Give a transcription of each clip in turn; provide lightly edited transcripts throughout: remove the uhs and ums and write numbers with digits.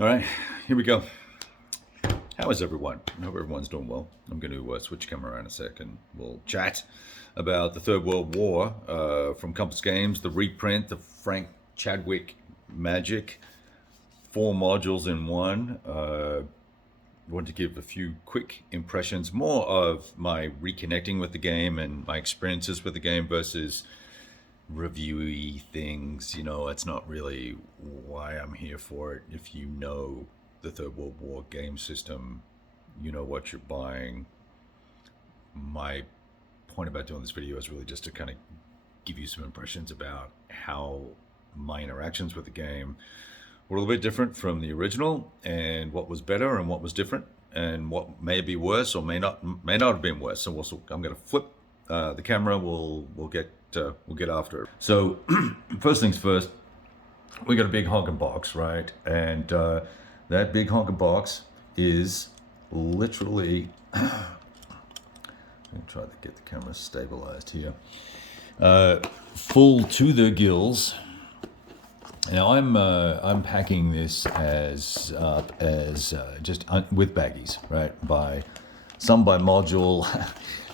All right, here we go. How is everyone? I hope everyone's doing well. I'm going to switch camera around a second. We'll chat about the Third World War from Compass Games, the reprint, the Frank Chadwick magic, 4 modules in one. Want to give a few quick impressions, more of my reconnecting with the game and my experiences with the game versus reviewy things. It's not really why I'm here for it. If you know the Third World War game system, you know what you're buying. My point about doing this video is really just to kind of give you some impressions about how my interactions with the game were a little bit different from the original, and what was better and what was different, and what may be worse or may not have been worse. So I'm going to flip the camera. We'll get after it. So first things first, we got a big honking box, right? And that big honking box is literally I'm gonna try to get the camera stabilized here, full to the gills. Now I'm packing this as just with baggies, right? By module.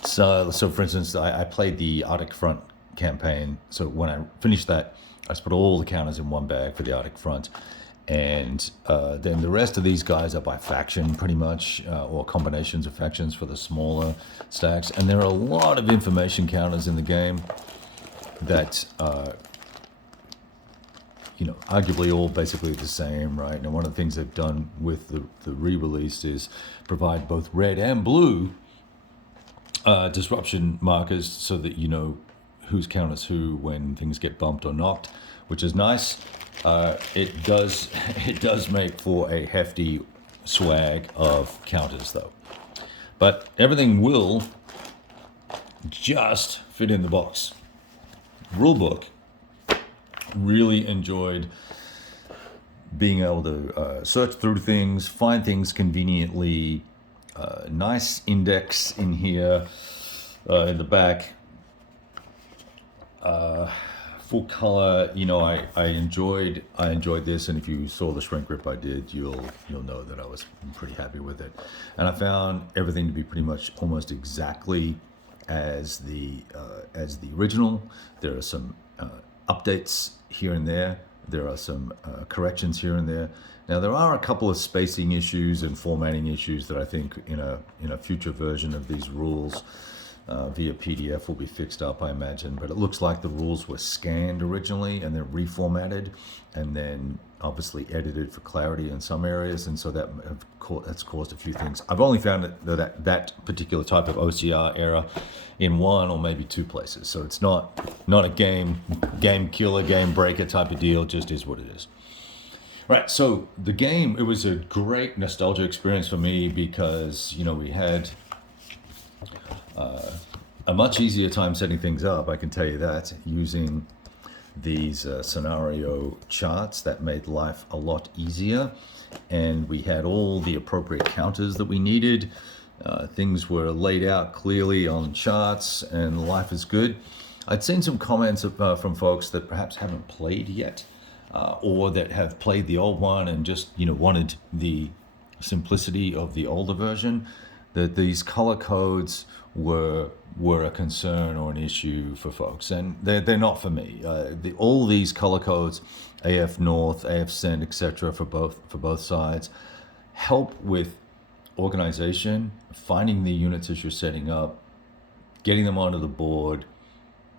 So for instance, I played the Arctic Front campaign. So when I finished that, I just put all the counters in one bag for the Arctic Front, and then the rest of these guys are by faction, pretty much, or combinations of factions for the smaller stacks. And there are a lot of information counters in the game that arguably all basically the same, right? Now, one of the things they've done with the re-release is provide both red and blue disruption markers so that you know whose counters who when things get bumped or knocked, which is nice. It does make for a hefty swag of counters, though. But everything will just fit in the box. Rulebook. Really enjoyed being able to search through things, find things conveniently. Nice index in here in the back. Full color. I enjoyed this, and if you saw the shrink wrap I did, you'll know that I was pretty happy with it. And I found everything to be pretty much almost exactly as the original. There are some updates here and there. There are some corrections here and there. Now, there are a couple of spacing issues and formatting issues that I think in a future version of these rules via PDF will be fixed up, I imagine. But it looks like the rules were scanned originally and then reformatted and then obviously edited for clarity in some areas, and so that's caused a few things. I've only found that particular type of OCR error in one or maybe two places, so it's not a game killer, game breaker type of deal. Just is what it is. Right, so the game, it was a great nostalgia experience for me because we had a much easier time setting things up, I can tell you that, using these scenario charts that made life a lot easier. And we had all the appropriate counters that we needed. Things were laid out clearly on charts, and life is good. I'd seen some comments from folks that perhaps haven't played yet, or that have played the old one and just wanted the simplicity of the older version, that these color codes were a concern or an issue for folks, and they're not for me. All these color codes, AF North, AF Cent, etc., for both sides, help with organization, finding the units as you're setting up, getting them onto the board,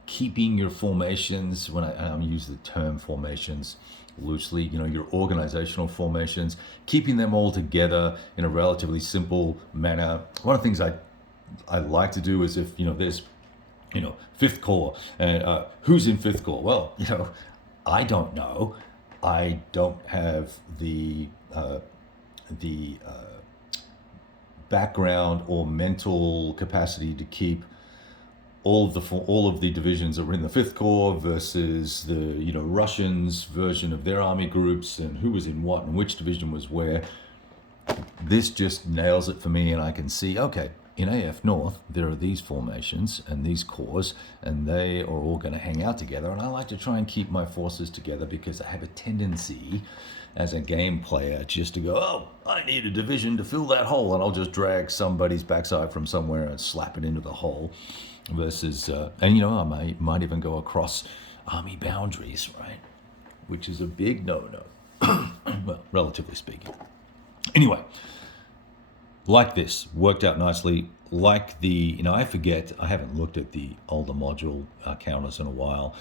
keeping your formations. When I use the term formations loosely, your organizational formations, keeping them all together in a relatively simple manner. One of the things I like to do is if there's fifth corps, and who's in fifth corps? Well, I don't know. I don't have the background or mental capacity to keep all of the divisions that were in the Fifth Corps versus the Russians' version of their army groups, and who was in what and which division was where. This just nails it for me, and I can see, okay, in AF North, there are these formations and these corps, and they are all going to hang out together. And I like to try and keep my forces together because I have a tendency as a game player just to go, oh, I need a division to fill that hole, and I'll just drag somebody's backside from somewhere and slap it into the hole. Versus, and I might even go across army boundaries, right? Which is a big no-no, well, relatively speaking. Anyway, like this, worked out nicely. Like I forget, I haven't looked at the older module counters in a while,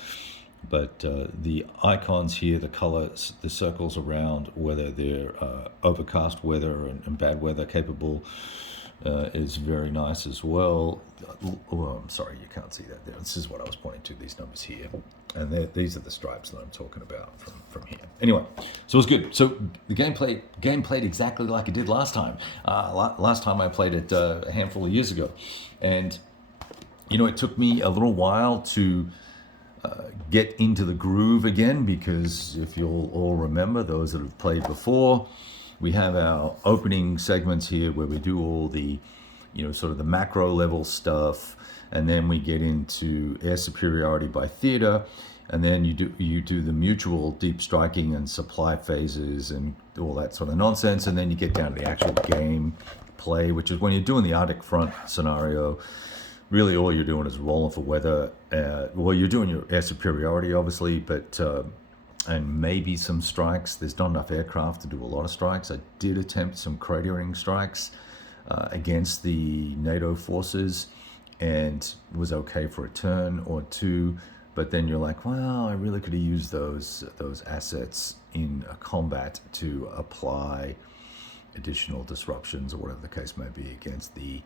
but the icons here, the colors, the circles around, whether they're overcast weather and bad weather capable, is very nice as well. Oh, I'm sorry, you can't see that there. This is what I was pointing to, these numbers here. And these are the stripes that I'm talking about from here. Anyway, so it was good. So the game played exactly like it did last time. Last time I played it a handful of years ago. And, it took me a little while to get into the groove again, because if you'll all remember, those that have played before, we have our opening segments here where we do all the, sort of the macro level stuff, and then we get into air superiority by theater, and then you do the mutual deep striking and supply phases and all that sort of nonsense, and then you get down to the actual game play, which is when you're doing the Arctic front scenario. Really, all you're doing is rolling for weather. Well, you're doing your air superiority, obviously, but and maybe some strikes. There's not enough aircraft to do a lot of strikes. I did attempt some cratering strikes against the NATO forces, and was okay for a turn or two. But then you're like, well, I really could have used those assets in a combat to apply additional disruptions or whatever the case may be against the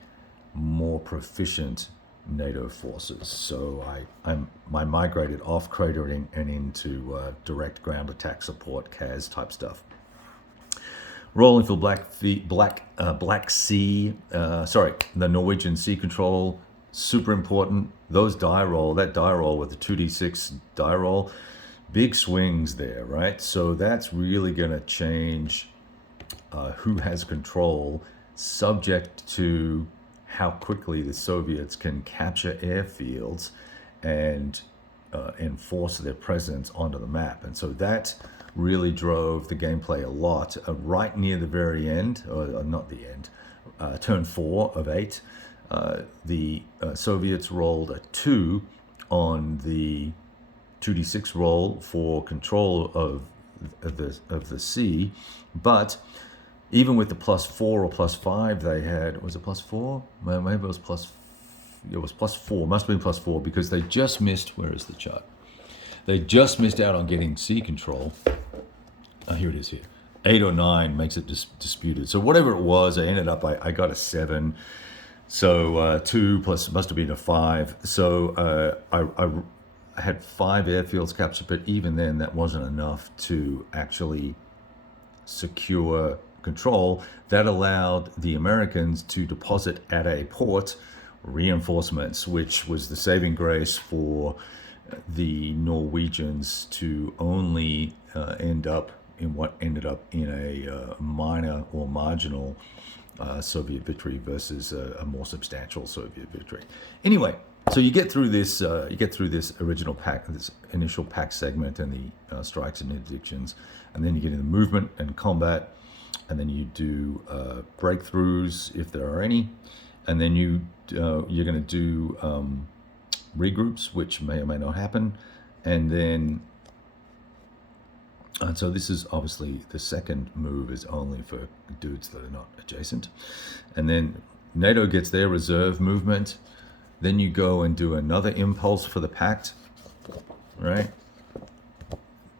more proficient NATO forces. So I migrated off cratering and into direct ground attack support, CAS type stuff. Rolling for Black Sea, the Norwegian Sea Control, super important. That die roll with the 2d6 die roll, big swings there, right? So that's really going to change who has control, subject to how quickly the Soviets can capture airfields and enforce their presence onto the map. And so that really drove the gameplay a lot. Right near the very end, or not the end, turn 4 of 8, the Soviets rolled a 2 on the 2d6 roll for control of the sea, but even with the +4 or +5 they had, was it +4? Well, maybe it was +4, must have been +4, because they just missed, where is the chart? They just missed out on getting sea control. Here it is here. 8 or 9 makes it disputed. So whatever it was, I ended up, I got a 7. So 2 plus must have been a 5. So I had 5 airfields captured, but even then that wasn't enough to actually secure control. That allowed the Americans to deposit at a port reinforcements, which was the saving grace for the Norwegians to only end up in what ended up in a minor or marginal Soviet victory versus a more substantial Soviet victory. Anyway, so you get through this original pack, this initial pack segment, and the strikes and interdictions, and then you get into movement and combat, and then you do breakthroughs if there are any, and then you're going to do regroups, which may or may not happen, and then so this is obviously the second move is only for dudes that are not adjacent, and then NATO gets their reserve movement. Then you go and do another impulse for the pact, right?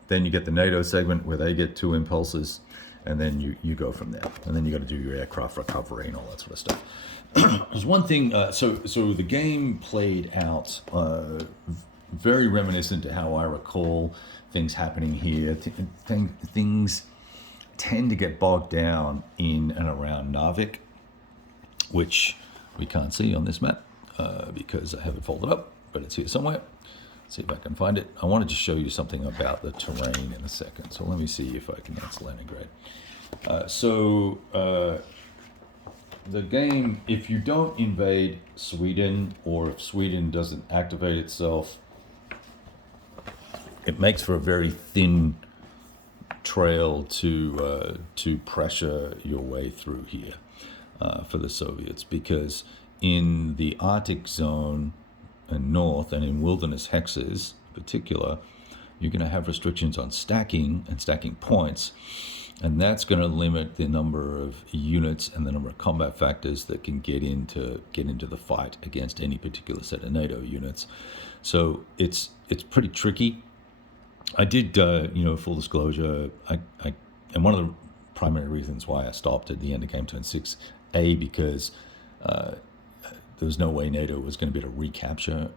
Then you get the NATO segment where they get 2 impulses, and then you go from there. And then you got to do your aircraft recovery and all that sort of stuff. There's one thing, so the game played out very reminiscent to how I recall things happening here. Things tend to get bogged down in and around Narvik, which we can't see on this map because I have it folded up, but it's here somewhere. Let's see if I can find it. I wanted to show you something about the terrain in a second, so let me see if I can, that's Leningrad. the game, if you don't invade Sweden, or if Sweden doesn't activate itself, it makes for a very thin trail to pressure your way through here for the Soviets, because in the Arctic zone and north, and in wilderness hexes in particular, you're going to have restrictions on stacking and stacking points, and that's going to limit the number of units and the number of combat factors that can get into the fight against any particular set of NATO units. So it's pretty tricky. I did, full disclosure, and one of the primary reasons why I stopped at the end of game turn 6, because there was no way NATO was going to be able to recapture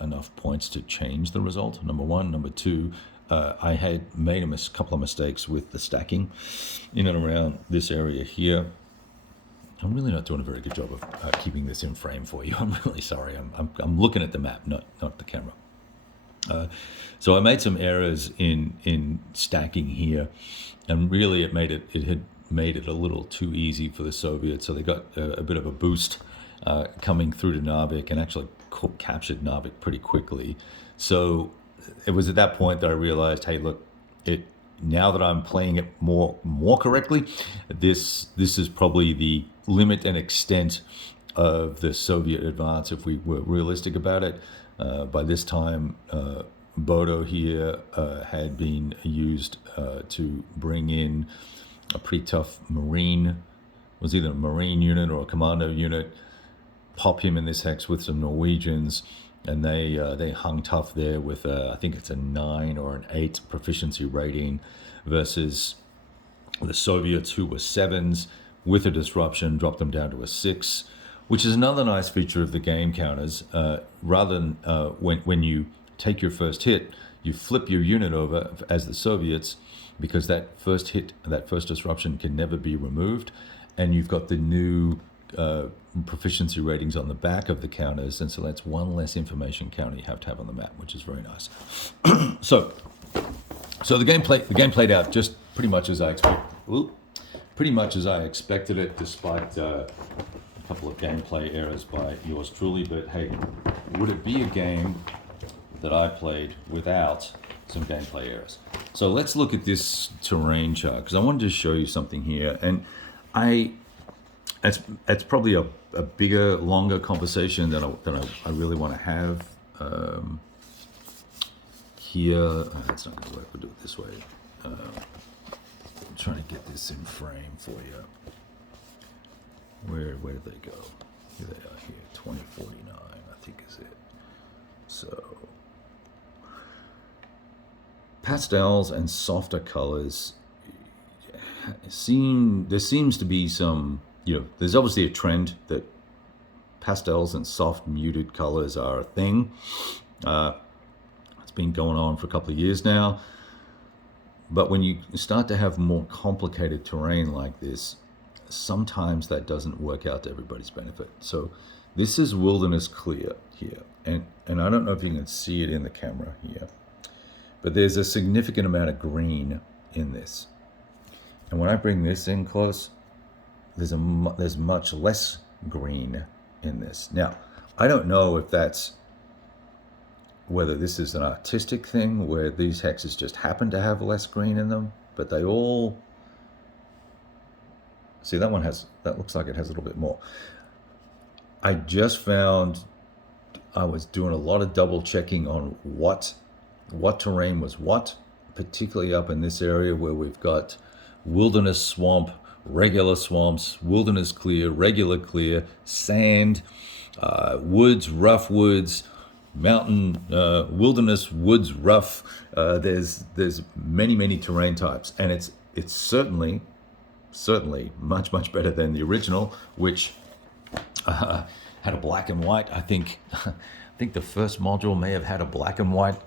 enough points to change the result, number one. Number two, I had made a couple of mistakes with the stacking in and around this area here. I'm really not doing a very good job of keeping this in frame for you. I'm really sorry. I'm looking at the map, not the camera. So I made some errors in stacking here, and really it had made it a little too easy for the Soviets. So they got a bit of a boost coming through to Narvik, and actually captured Narvik pretty quickly. So it was at that point that I realized, hey, look, now that I'm playing it more correctly, this is probably the limit and extent of the Soviet advance if we were realistic about it. By this time, Bodo here had been used to bring in a pretty tough Marine, was either a Marine unit or a commando unit, pop him in this hex with some Norwegians, and they hung tough there with I think it's a 9 or an 8 proficiency rating, versus the Soviets, who were 7s with a disruption, dropped them down to a 6, which is another nice feature of the game counters. Rather than when you take your first hit, you flip your unit over as the Soviets, because that first hit, that first disruption can never be removed, and you've got the new proficiency ratings on the back of the counters, and so that's one less information counter you have to have on the map, which is very nice. So the game played out just pretty much as I expected it, despite a couple of gameplay errors by yours truly. But hey, would it be a game that I played without some gameplay errors? So let's look at this terrain chart, because I wanted to show you something here, and it's probably a bigger, longer conversation that I really want to have here. It's not going to work. We'll do it this way. I'm trying to get this in frame for you. Where did they go? Here they are. Here, 2049, I think is it. So pastels and softer colors there seems to be some, there's obviously a trend that pastels and soft muted colors are a thing. It's been going on for a couple of years now. But when you start to have more complicated terrain like this, sometimes that doesn't work out to everybody's benefit. So this is wilderness clear here. And I don't know if you can see it in the camera here, but there's a significant amount of green in this. And when I bring this in close, there's much less green in this. Now, I don't know if whether this is an artistic thing where these hexes just happen to have less green in them, but they all, see, that looks like it has a little bit more. I just found I was doing a lot of double checking on what terrain was what, particularly up in this area where we've got wilderness swamp, regular swamps, wilderness clear, regular clear, sand, woods, rough woods, mountain, wilderness, woods, rough. There's many terrain types, and it's certainly much better than the original, which had a black and white. I think the first module may have had a black and white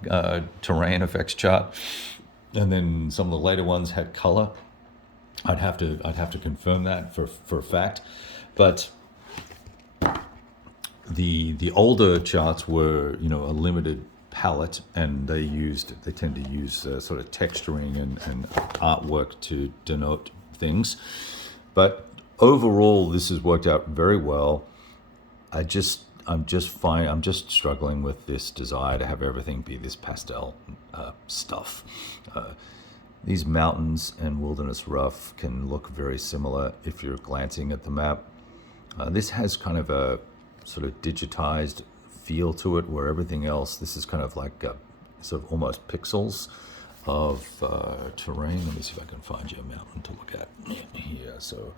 terrain effects chart, and then some of the later ones had color. I'd have to confirm that for a fact, but the older charts were a limited palette, and they tend to use sort of texturing and artwork to denote things. But overall, this has worked out very well. I'm just fine. I'm just struggling with this desire to have everything be this pastel stuff. These mountains and wilderness rough can look very similar if you're glancing at the map. This has kind of a sort of digitized feel to it, where everything else, this is kind of like sort of almost pixels of terrain. Let me see if I can find you a mountain to look at here. So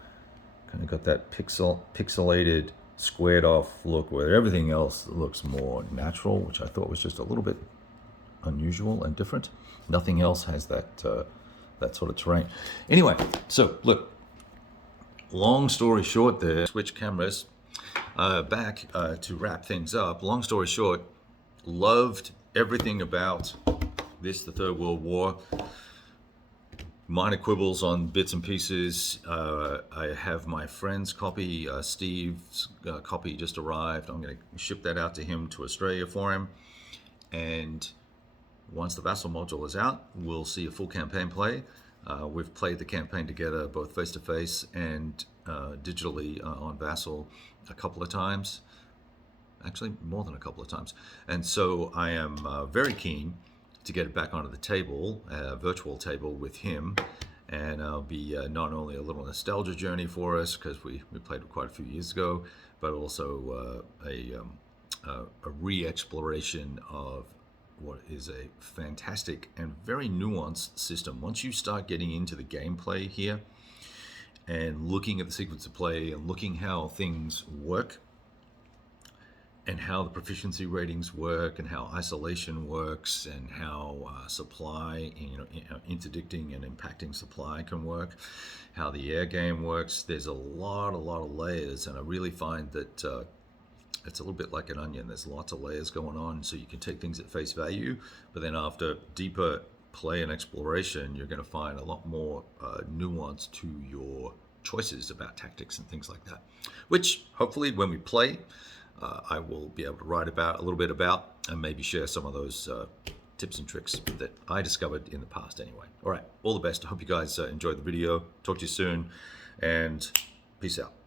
kind of got that pixelated, squared off look where everything else looks more natural, which I thought was just a little bit unusual and different. Nothing else has that that sort of terrain. Anyway, so look, long story short there, switch cameras back to wrap things up. Long story short, loved everything about this, the Third World War. Minor quibbles on bits and pieces. I have my friend's copy, Steve's copy just arrived. I'm going to ship that out to him to Australia for him. And once the Vassal module is out, we'll see a full campaign play. We've played the campaign together both face-to-face and digitally on Vassal a couple of times. Actually, more than a couple of times. And so I am very keen to get it back onto the table, virtual table with him. And it'll be not only a little nostalgia journey for us, because we played it quite a few years ago, but also a re-exploration of what is a fantastic and very nuanced system. Once you start getting into the gameplay here and looking at the sequence of play and looking how things work and how the proficiency ratings work and how isolation works and how supply, interdicting and impacting supply can work, how the air game works, there's a lot of layers, and I really find that it's a little bit like an onion. There's lots of layers going on, so you can take things at face value, but then after deeper play and exploration, you're going to find a lot more nuance to your choices about tactics and things like that, which hopefully when we play, I will be able to write about a little bit about and maybe share some of those tips and tricks that I discovered in the past anyway. All right, all the best. I hope you guys enjoyed the video. Talk to you soon, and peace out.